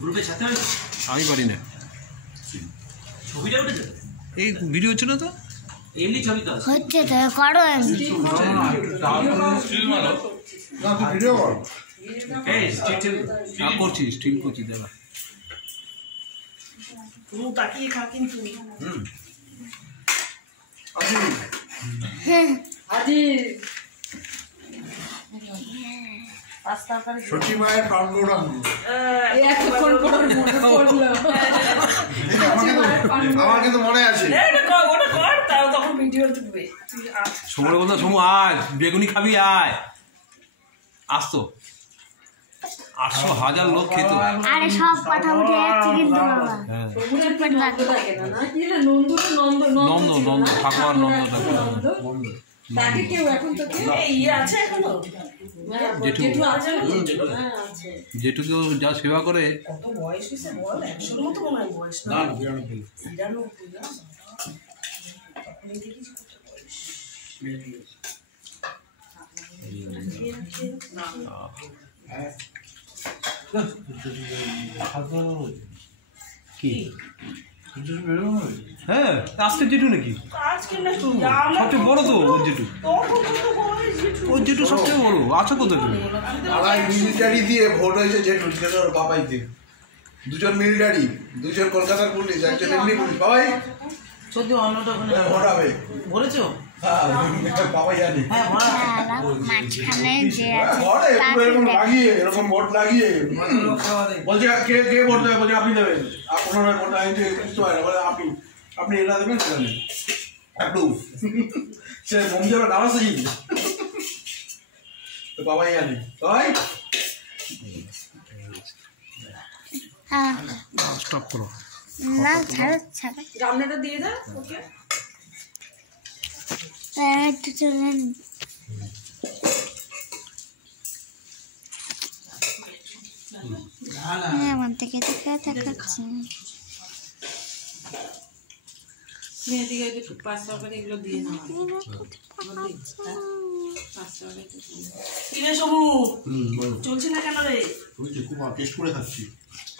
গ্রুপে ছাড়তে হবে আমি পারি না ছবিটা উঠেছে এই ভিডিও হচ্ছে না তো এমনি ছবি তো হচ্ছে তো করো ভিডিও কর এই স্টিল করছি স্টিল করছি দাদা তুমি তাকিয়ে খা কিন্তু আজি সচি মায়ের প্রাণ গোড়া আমার কিন্তু মনে আছে সময়ের কথা সমু আয় বেগুনি খাবি আয় আসতো 800,000 লোক খেত আরে সব কথা উঠে যাচ্ছে কিন্তু বাবা হ্যাঁ নন্দ নন্দ ঠাকুর নন্দ তাকে কেউ এখন তো ইয়ে আছে এখনো জেঠু আছে যেটুকু যা সেবা করে কত বয়স হয়েছে বল 100 মতো মনে হয় বয়স না 99 কি হ্যাঁ আজকে জেঠু নাকি আজকে না সবচেয়ে বড় তো ওর জেঠু ওর জেঠু সবচেয়ে বড় আছে কোথায় তুমি আড়াই মিলিটারি দিয়ে ভোট হয়েছে জেঠু সেটা ওর বাবাই দিয়ে দুজন মিলিটারি দুজন কলকাতার পুলিশ একজন এমনি পুলিশ বাবাই সত্যি অন্যটা ভোট হবে বলেছো বাবাই জানে মাঝখানে যে ঘরে এরকম লাগিয়ে এরকম ভোট লাগিয়ে বলছে কে কে ভোট দেবে বলছে আপনি দেবেন আপনার ভোট আইনতে কিছু হয় না বলে আপনি এটা দেবেন সেটা নেই একটু সে মমজারা নামাজ শিখি তো বাবাই জানে তাই স্টপ করো না ছাড়ো ছাড়ো রান্নাটা দিয়ে দাও ওকে একটু চলেন আমার থেকে দেখাচ্ছি মেয়েদিকে একটু 500 করে এগুলো দিয়ে নাও 500 কিরে সমু চলছে না কেন রে তুমি কি খুব টেস্ট করে খাচ্ছি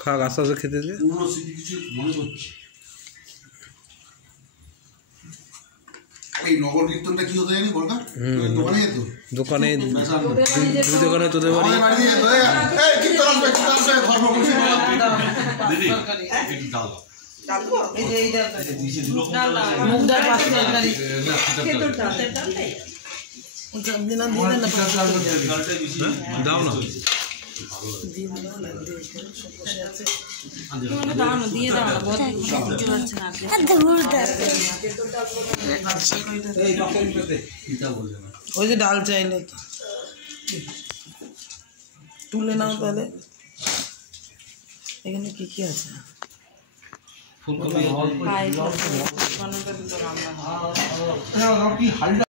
খাক আস্তে আস্তে খেতে দে পুরো স্মৃতি কিছু মনে করছি এই নগর কীর্তনটা কি হতে জানি বলটা দোকানে যেত দোকানে দুই দোকানে তোদের বাড়ি আমাদের বাড়ি যেত এই কীর্তন আসবে ধর্ম খুশি দিদি একটু ডাল ডালবো এই যে এইটা মুগ ডাল পাশে তরকারি খেতো ডালের ডালটাই ওটা দিন না দাও না দাও না দিয়ে দাও না বহুত বুঝতে পারছ না ওই যে ডাল চাইলে তো তুলে নাও তাহলে এখানে কি কি আছে ফুলকপি কি হালকা